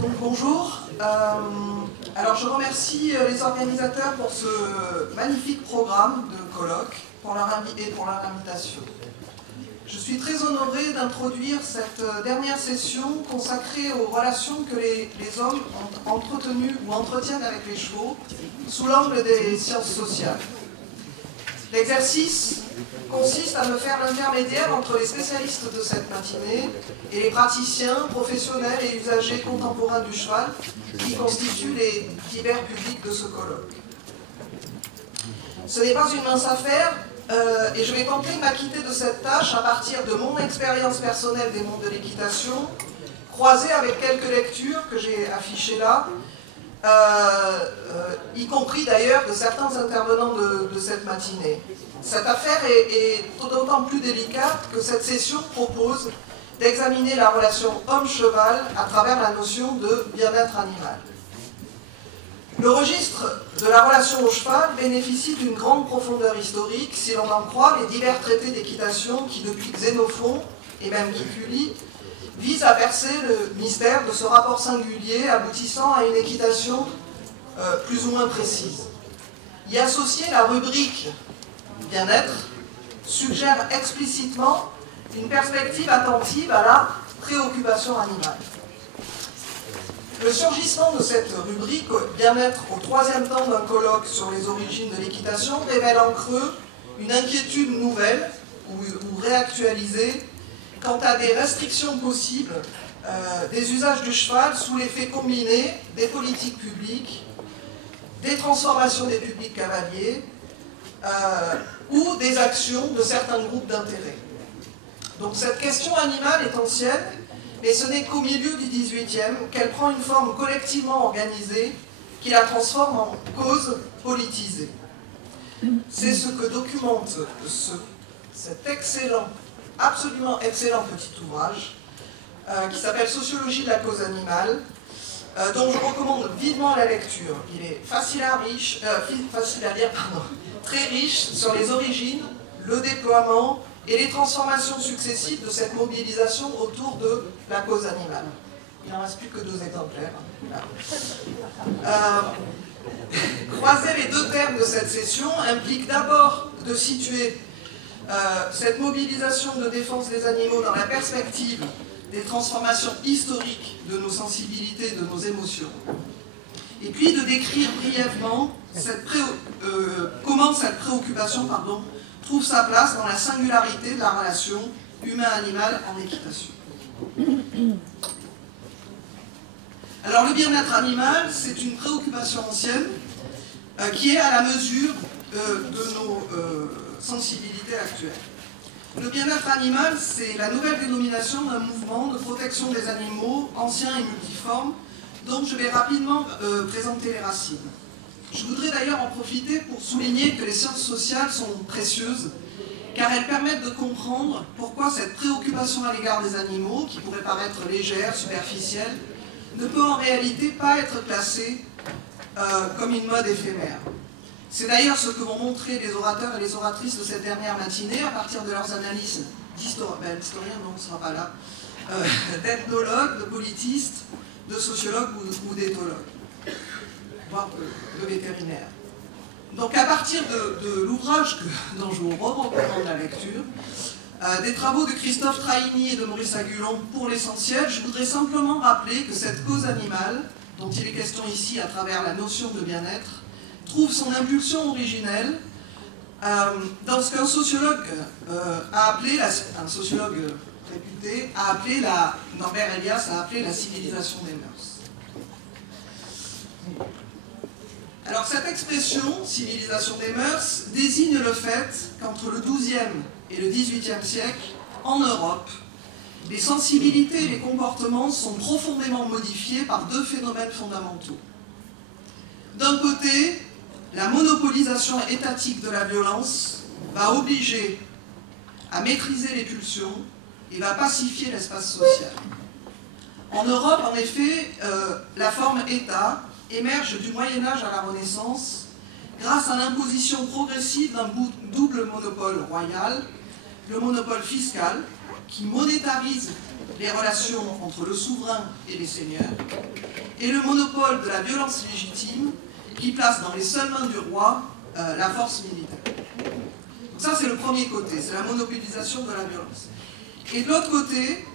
Donc bonjour, alors je remercie les organisateurs pour ce magnifique programme de colloque et pour leur invitation. Je suis très honorée d'introduire cette dernière session consacrée aux relations que les hommes ont entretenues ou entretiennent avec les chevaux sous l'angle des sciences sociales. L'exercice consiste à me faire l'intermédiaire entre les spécialistes de cette matinée et les praticiens, professionnels et usagers contemporains du cheval qui constituent les divers publics de ce colloque. Ce n'est pas une mince affaire et je vais tenter de m'acquitter de cette tâche à partir de mon expérience personnelle des mondes de l'équitation, croisée avec quelques lectures que j'ai affichées là, y compris d'ailleurs de certains intervenants de cette matinée. Cette affaire est d'autant plus délicate que cette session propose d'examiner la relation homme-cheval à travers la notion de bien-être animal. Le registre de la relation au cheval bénéficie d'une grande profondeur historique si l'on en croit les divers traités d'équitation qui, depuis Xénophon et même Guiculi, vise à percer le mystère de ce rapport singulier aboutissant à une équitation plus ou moins précise. Y associer la rubrique bien-être suggère explicitement une perspective attentive à la préoccupation animale. Le surgissement de cette rubrique bien-être au troisième temps d'un colloque sur les origines de l'équitation révèle en creux une inquiétude nouvelle ou réactualisée quant à des restrictions possibles des usages du cheval sous l'effet combiné des politiques publiques, des transformations des publics cavaliers ou des actions de certains groupes d'intérêt. Donc cette question animale est ancienne, mais ce n'est qu'au milieu du XVIIIe qu'elle prend une forme collectivement organisée qui la transforme en cause politisée. C'est ce que documente cet excellent, absolument excellent petit ouvrage qui s'appelle Sociologie de la cause animale, dont je recommande vivement la lecture. Il est facile à lire, très riche sur les origines, le déploiement et les transformations successives de cette mobilisation autour de la cause animale. Il n'en reste plus que 2 exemplaires. Croiser les deux termes de cette session implique d'abord de situer cette mobilisation de défense des animaux dans la perspective des transformations historiques de nos sensibilités, de nos émotions, et puis de décrire brièvement comment cette préoccupation trouve sa place dans la singularité de la relation humain-animal en équitation. Alors le bien-être animal, c'est une préoccupation ancienne qui est à la mesure de nos sensibilités actuelles. Le bien-être animal, c'est la nouvelle dénomination d'un mouvement de protection des animaux anciens et multiformes, dont je vais rapidement présenter les racines. Je voudrais d'ailleurs en profiter pour souligner que les sciences sociales sont précieuses, car elles permettent de comprendre pourquoi cette préoccupation à l'égard des animaux, qui pourrait paraître légère, superficielle, ne peut en réalité pas être classée comme une mode éphémère. C'est d'ailleurs ce que vont montrer les orateurs et les oratrices de cette dernière matinée à partir de leurs analyses d'historiens, non, on ne sera pas là, d'ethnologues, de politistes, de sociologues ou d'éthologues, voire de vétérinaires. Donc à partir de l'ouvrage dont je vous recommande la lecture, des travaux de Christophe Traini et de Maurice Agulon pour l'essentiel, je voudrais simplement rappeler que cette cause animale, dont il est question ici à travers la notion de bien-être, trouve son impulsion originelle dans ce qu'un sociologue a appelé, un sociologue réputé, Norbert Elias a appelé la civilisation des mœurs. Alors cette expression, civilisation des mœurs, désigne le fait qu'entre le XIIe et le XVIIIe siècle, en Europe, les sensibilités et les comportements sont profondément modifiés par 2 phénomènes fondamentaux. D'un côté, la monopolisation étatique de la violence va obliger à maîtriser les pulsions et va pacifier l'espace social. En Europe, en effet, la forme État émerge du Moyen-Âge à la Renaissance grâce à l'imposition progressive d'un double monopole royal, le monopole fiscal, qui monétarise les relations entre le souverain et les seigneurs, et le monopole de la violence légitime qui place dans les seules mains du roi la force militaire. Donc ça, c'est le premier côté, c'est la monopolisation de la violence. Et de l'autre côté,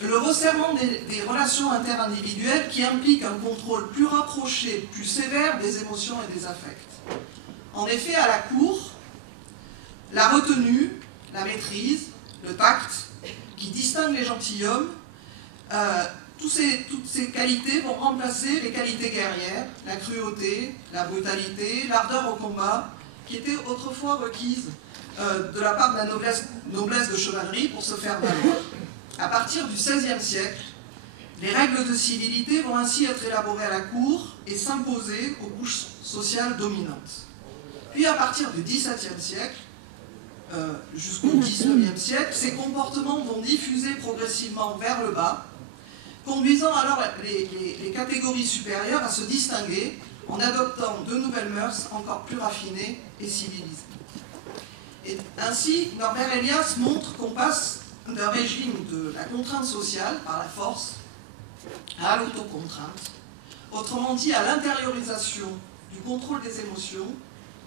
le resserrement des relations interindividuelles qui implique un contrôle plus rapproché, plus sévère des émotions et des affects. En effet, à la cour, la retenue, la maîtrise, le tact, qui distinguent les gentilshommes, toutes ces qualités vont remplacer les qualités guerrières, la cruauté, la brutalité, l'ardeur au combat, qui étaient autrefois requises de la part de la noblesse de chevalerie pour se faire valoir. À partir du XVIe siècle, les règles de civilité vont ainsi être élaborées à la cour et s'imposer aux couches sociales dominantes. Puis à partir du XVIIe siècle, jusqu'au XIXe siècle, ces comportements vont diffuser progressivement vers le bas, conduisant alors les catégories supérieures à se distinguer en adoptant de nouvelles mœurs encore plus raffinées et civilisées. Et ainsi, Norbert Elias montre qu'on passe d'un régime de la contrainte sociale par la force à l'autocontrainte, autrement dit à l'intériorisation du contrôle des émotions,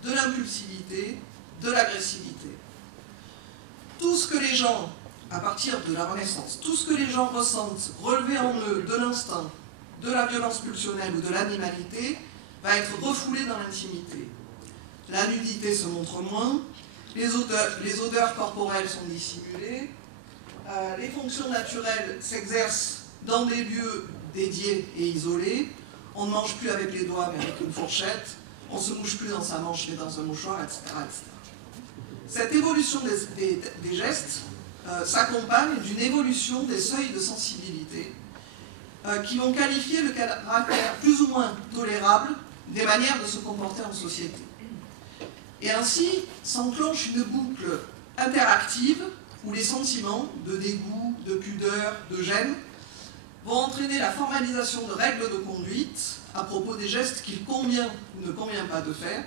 de l'impulsivité, de l'agressivité. Tout ce que les gens, à partir de la Renaissance, tout ce que les gens ressentent relevé en eux de l'instinct, de la violence pulsionnelle ou de l'animalité, va être refoulé dans l'intimité. La nudité se montre moins, les odeurs corporelles sont dissimulées, les fonctions naturelles s'exercent dans des lieux dédiés et isolés, on ne mange plus avec les doigts mais avec une fourchette, on ne se mouche plus dans sa manche mais dans un mouchoir, etc. etc. Cette évolution des gestes s'accompagne d'une évolution des seuils de sensibilité qui vont qualifier le caractère plus ou moins tolérable des manières de se comporter en société. Et ainsi s'enclenche une boucle interactive où les sentiments de dégoût, de pudeur, de gêne vont entraîner la formalisation de règles de conduite à propos des gestes qu'il convient ou ne convient pas de faire.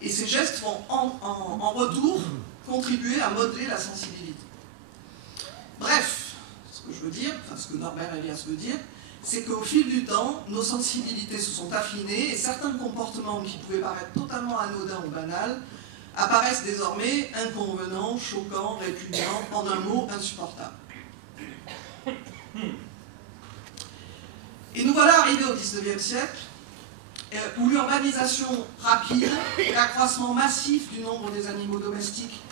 Et ces gestes vont en retour contribuer à modeler la sensibilité. Bref, ce que je veux dire, enfin ce que Norbert Elias veut dire, c'est qu'au fil du temps, nos sensibilités se sont affinées et certains comportements qui pouvaient paraître totalement anodins ou banals apparaissent désormais inconvenants, choquants, répugnants, en un mot, insupportables. Et nous voilà arrivés au XIXe siècle, où l'urbanisation rapide et l'accroissement massif du nombre des animaux domestiques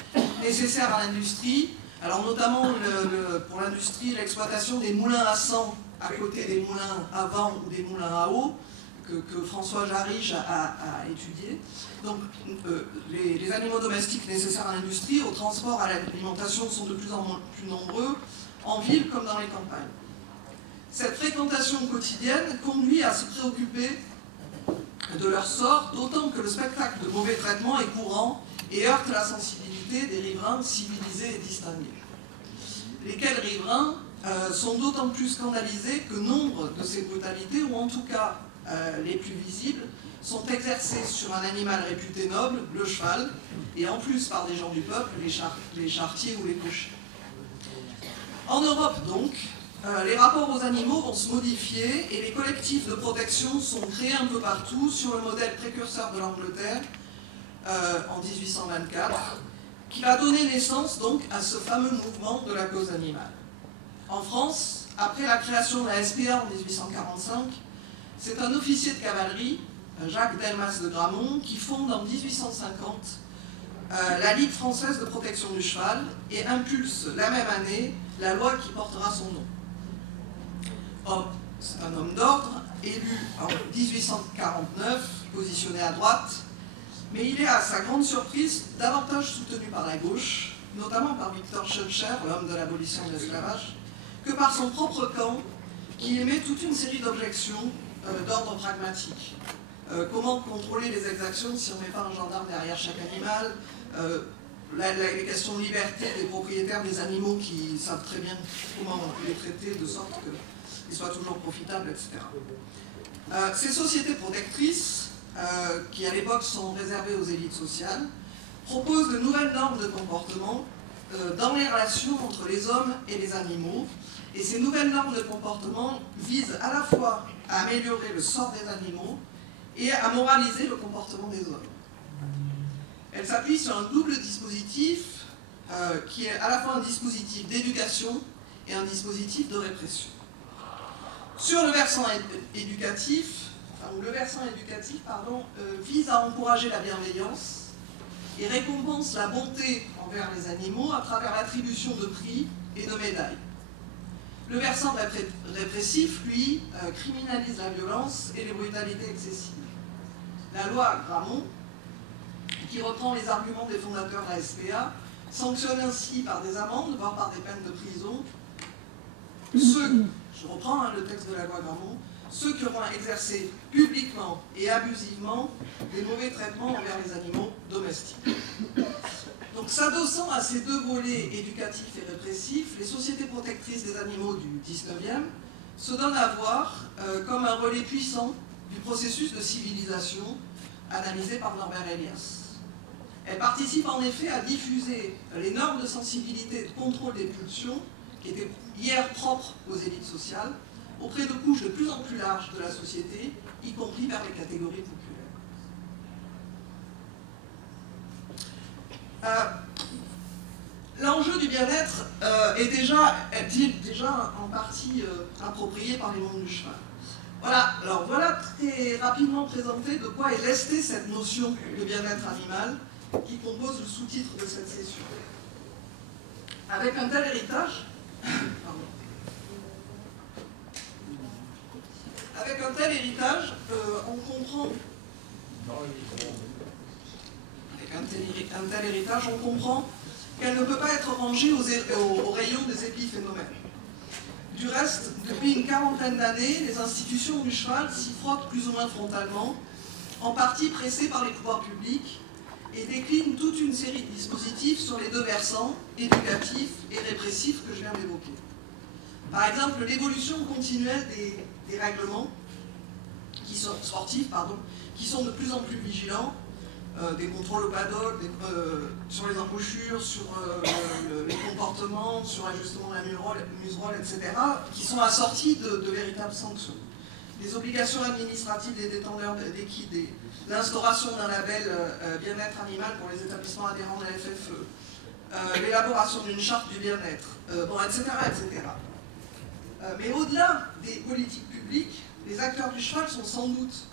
nécessaires à l'industrie, alors notamment pour l'industrie, l'exploitation des moulins à sang à côté des moulins à vent ou des moulins à eau, que François Jarige a étudié. Donc les animaux domestiques nécessaires à l'industrie, au transport, à l'alimentation sont de plus en plus nombreux, en ville comme dans les campagnes. Cette fréquentation quotidienne conduit à se préoccuper de leur sort, d'autant que le spectacle de mauvais traitements est courant et heurte la sensibilité des riverains civilisés et distingués. Lesquels riverains sont d'autant plus scandalisés que nombre de ces brutalités, ou en tout cas les plus visibles, sont exercées sur un animal réputé noble, le cheval, et en plus par des gens du peuple, les charretiers ou les cochers. En Europe donc, les rapports aux animaux vont se modifier et les collectifs de protection sont créés un peu partout sur le modèle précurseur de l'Angleterre en 1824, qui va donner naissance donc à ce fameux mouvement de la cause animale. En France, après la création de la SPA en 1845, c'est un officier de cavalerie, Jacques Delmas de Gramont, qui fonde en 1850 la Ligue française de protection du cheval et impulse la même année la loi qui portera son nom. C'est un homme d'ordre, élu en 1849, positionné à droite, mais il est à sa grande surprise davantage soutenu par la gauche, notamment par Victor Schœlcher, l'homme de l'abolition de l'esclavage, que par son propre camp, qui émet toute une série d'objections d'ordre pragmatique. Comment contrôler les exactions si on ne met pas un gendarme derrière chaque animal, les questions de liberté des propriétaires des animaux qui savent très bien comment les traiter de sorte qu'ils soient toujours profitables, etc. Ces sociétés protectrices, qui à l'époque sont réservées aux élites sociales, proposent de nouvelles normes de comportement dans les relations entre les hommes et les animaux, Et ces nouvelles normes de comportement visent à la fois à améliorer le sort des animaux et à moraliser le comportement des hommes. Elles s'appuient sur un double dispositif qui est à la fois un dispositif d'éducation et un dispositif de répression. Sur le versant éducatif, vise à encourager la bienveillance et récompense la bonté envers les animaux à travers l'attribution de prix et de médailles. Le versant répressif, lui, criminalise la violence et les brutalités excessives. La loi Grammont, qui reprend les arguments des fondateurs de la SPA, sanctionne ainsi par des amendes, voire par des peines de prison, je reprends le texte de la loi Grammont, ceux qui auront exercé publiquement et abusivement des mauvais traitements envers les animaux domestiques. Donc, s'adossant à ces deux volets éducatifs et répressifs, les sociétés protectrices des animaux du 19e se donnent à voir comme un relais puissant du processus de civilisation analysé par Norbert Elias. Elles participent en effet à diffuser les normes de sensibilité et de contrôle des pulsions qui étaient hier propres aux élites sociales auprès de couches de plus en plus larges de la société, y compris vers les catégories populaires. L'enjeu du bien-être est-il déjà en partie approprié par les mondes du cheval? Voilà, alors voilà très rapidement présenté de quoi est lestée cette notion de bien-être animal qui compose le sous-titre de cette session. Avec un tel héritage, on comprend qu'elle ne peut pas être rangée au rayon des épiphénomènes. Du reste, depuis une quarantaine d'années, les institutions du cheval s'y frottent plus ou moins frontalement, en partie pressées par les pouvoirs publics, et déclinent toute une série de dispositifs sur les deux versants, éducatifs et répressifs que je viens d'évoquer. Par exemple, l'évolution continuelle des règlements sportifs, qui sont de plus en plus vigilants, des contrôles au paddock, sur les embouchures, sur les comportements, sur l'ajustement de la muserolle, etc., qui sont assortis de véritables sanctions. Les obligations administratives des détenteurs d'équidés, l'instauration d'un label bien-être animal pour les établissements adhérents de la FFE, l'élaboration d'une charte du bien-être, etc., etc. Mais au-delà des politiques publiques, les acteurs du cheval sont sans doute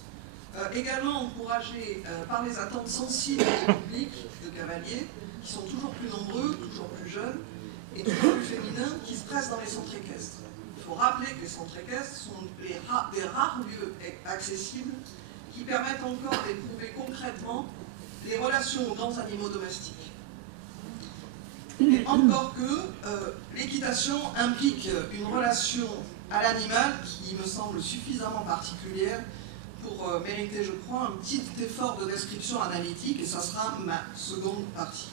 également encouragés par les attentes sensibles du public de cavaliers, qui sont toujours plus nombreux, toujours plus jeunes et toujours plus féminins, qui se pressent dans les centres équestres. Il faut rappeler que les centres équestres sont des rares lieux accessibles qui permettent encore d'éprouver concrètement les relations aux grands animaux domestiques. Et encore que l'équitation implique une relation à l'animal qui me semble suffisamment particulière pour mériter, je crois, un petit effort de description analytique, et ça sera ma seconde partie.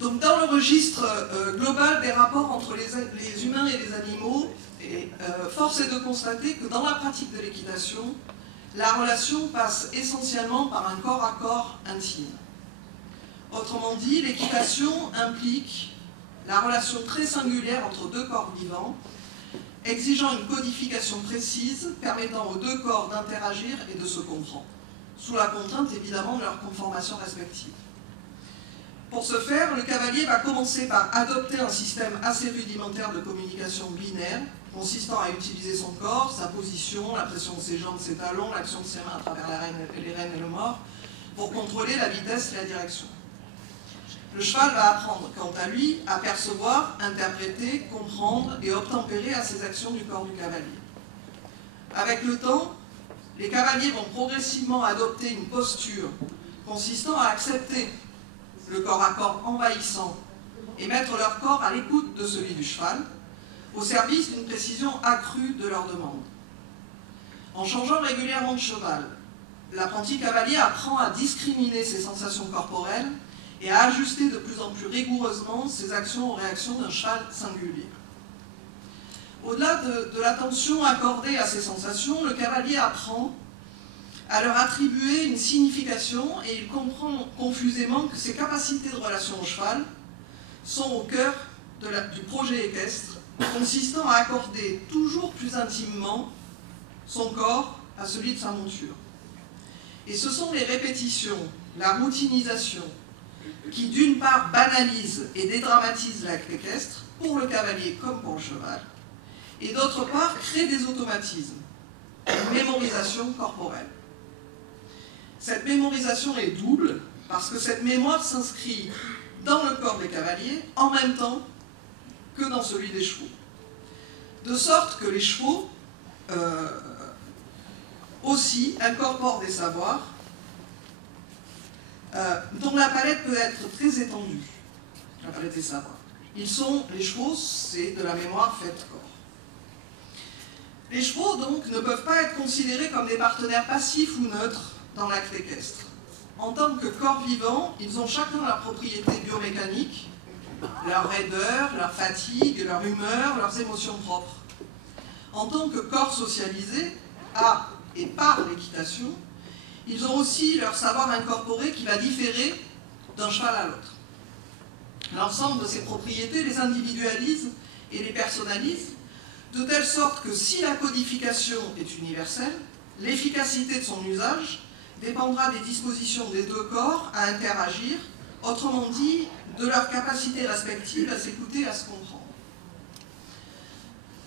Donc, dans le registre global des rapports entre les humains et les animaux, force est de constater que dans la pratique de l'équitation, la relation passe essentiellement par un corps à corps intime. Autrement dit, l'équitation implique la relation très singulière entre deux corps vivants, exigeant une codification précise permettant aux deux corps d'interagir et de se comprendre, sous la contrainte évidemment de leur conformation respective. Pour ce faire, le cavalier va commencer par adopter un système assez rudimentaire de communication binaire, consistant à utiliser son corps, sa position, la pression de ses jambes, ses talons, l'action de ses mains à travers les rênes et le mors, pour contrôler la vitesse et la direction. Le cheval va apprendre, quant à lui, à percevoir, interpréter, comprendre et obtempérer à ces actions du corps du cavalier. Avec le temps, les cavaliers vont progressivement adopter une posture consistant à accepter le corps à corps envahissant et mettre leur corps à l'écoute de celui du cheval, au service d'une précision accrue de leurs demandes. En changeant régulièrement de cheval, l'apprenti cavalier apprend à discriminer ses sensations corporelles et à ajuster de plus en plus rigoureusement ses actions aux réactions d'un cheval singulier. Au-delà de l'attention accordée à ces sensations, le cavalier apprend à leur attribuer une signification et il comprend confusément que ses capacités de relation au cheval sont au cœur du projet équestre, consistant à accorder toujours plus intimement son corps à celui de sa monture. Et ce sont les répétitions, la routinisation, qui d'une part banalisent et dédramatisent l'acte équestre, pour le cavalier comme pour le cheval, et d'autre part créent des automatismes, une mémorisation corporelle. Cette mémorisation est double, parce que cette mémoire s'inscrit dans le corps des cavaliers en même temps que dans celui des chevaux. De sorte que les chevaux aussi incorporent des savoirs dont la palette peut être très étendue, la palette des savoirs. Les chevaux, c'est de la mémoire faite corps. Les chevaux, donc, ne peuvent pas être considérés comme des partenaires passifs ou neutres dans l'acte équestre. En tant que corps vivants, ils ont chacun leur propriété biomécanique, leur raideur, leur fatigue, leur humeur, leurs émotions propres. En tant que corps socialisés, à et par l'équitation, ils ont aussi leur savoir incorporé qui va différer d'un cheval à l'autre. L'ensemble de ces propriétés les individualise et les personnalise, de telle sorte que si la codification est universelle, l'efficacité de son usage dépendra des dispositions des deux corps à interagir, autrement dit, de leur capacité respective à s'écouter et à se comprendre.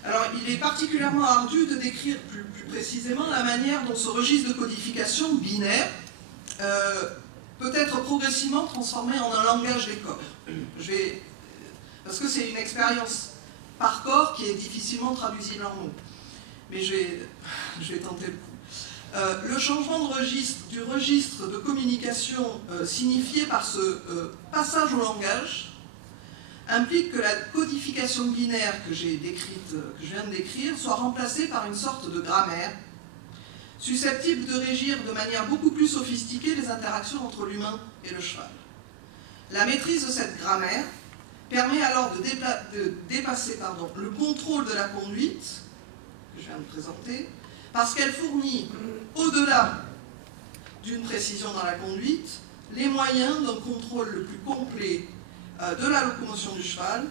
Alors, il est particulièrement ardu de décrire plus précisément la manière dont ce registre de codification binaire peut être progressivement transformé en un langage des corps. Parce que c'est une expérience par corps qui est difficilement traduisible en mots. Mais je vais tenter le coup. Le changement de registre, du registre de communication signifié par ce passage au langage implique que la codification binaire que je viens de décrire soit remplacée par une sorte de grammaire susceptible de régir de manière beaucoup plus sophistiquée les interactions entre l'humain et le cheval. La maîtrise de cette grammaire permet alors de dépasser le contrôle de la conduite, que je viens de présenter, parce qu'elle fournit, au-delà d'une précision dans la conduite, les moyens d'un contrôle le plus complet de la locomotion du cheval,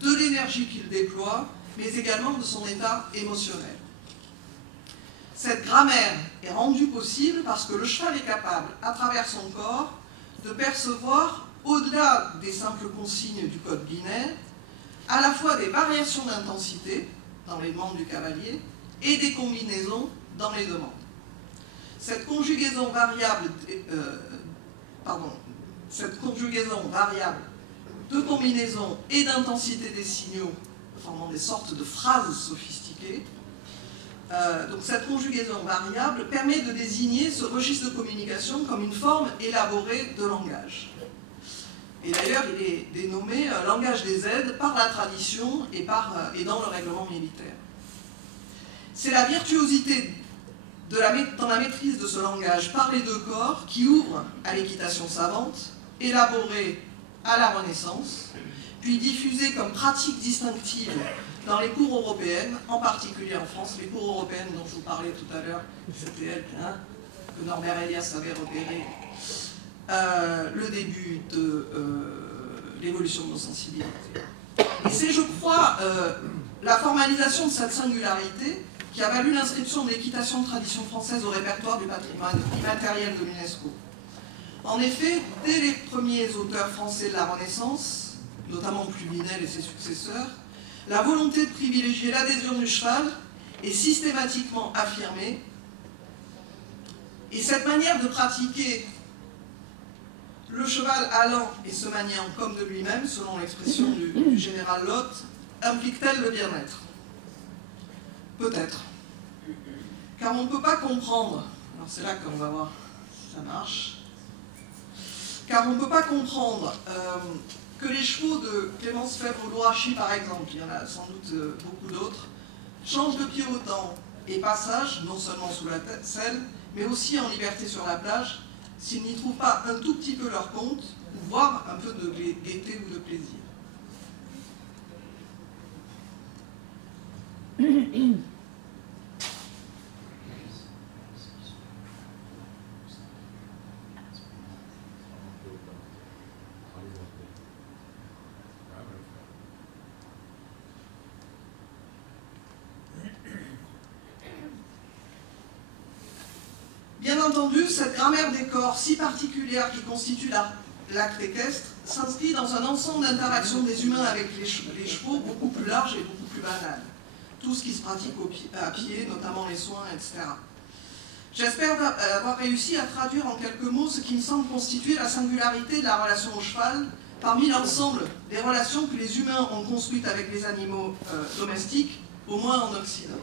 de l'énergie qu'il déploie, mais également de son état émotionnel. Cette grammaire est rendue possible parce que le cheval est capable, à travers son corps, de percevoir, au-delà des simples consignes du code binaire, à la fois des variations d'intensité dans les demandes du cavalier et des combinaisons dans les demandes. Cette conjugaison variable de combinaison et d'intensité des signaux, formant des sortes de phrases sophistiquées, donc cette conjugaison variable permet de désigner ce registre de communication comme une forme élaborée de langage. Et d'ailleurs, il est dénommé langage des aides par la tradition et dans le règlement militaire. C'est la virtuosité dans la maîtrise de ce langage par les deux corps qui ouvre à l'équitation savante, élaborée à la Renaissance, puis diffusée comme pratique distinctive dans les cours européennes, en particulier en France. Les cours européennes dont je vous parlais tout à l'heure, c'était elles que Norbert Elias avait repéré le début de l'évolution de nos sensibilités. Et c'est, je crois, la formalisation de cette singularité qui a valu l'inscription de l'équitation de tradition française au répertoire du patrimoine immatériel de l'UNESCO. En effet, dès les premiers auteurs français de la Renaissance, notamment Pluvinel et ses successeurs, la volonté de privilégier l'adhésion du cheval est systématiquement affirmée, et cette manière de pratiquer le cheval allant et se maniant comme de lui-même, selon l'expression du général Lott, implique-t-elle le bien-être? Peut-être. Car on ne peut pas comprendre, alors c'est là qu'on va voir si ça marche, car on ne peut pas comprendre que les chevaux de Clémence Fèvre-Lourachi, par exemple, il y en a sans doute beaucoup d'autres, changent de pied au temps et passage, non seulement sous la selle, mais aussi en liberté sur la plage, s'ils n'y trouvent pas un tout petit peu leur compte, voire un peu de gaieté ou de plaisir. Bien entendu, cette grammaire des corps si particulière qui constitue l'acte équestre s'inscrit dans un ensemble d'interactions des humains avec les chevaux beaucoup plus large et beaucoup plus banal. Tout ce qui se pratique à pied, notamment les soins, etc. J'espère avoir réussi à traduire en quelques mots ce qui me semble constituer la singularité de la relation au cheval parmi l'ensemble des relations que les humains ont construites avec les animaux domestiques, au moins en Occident.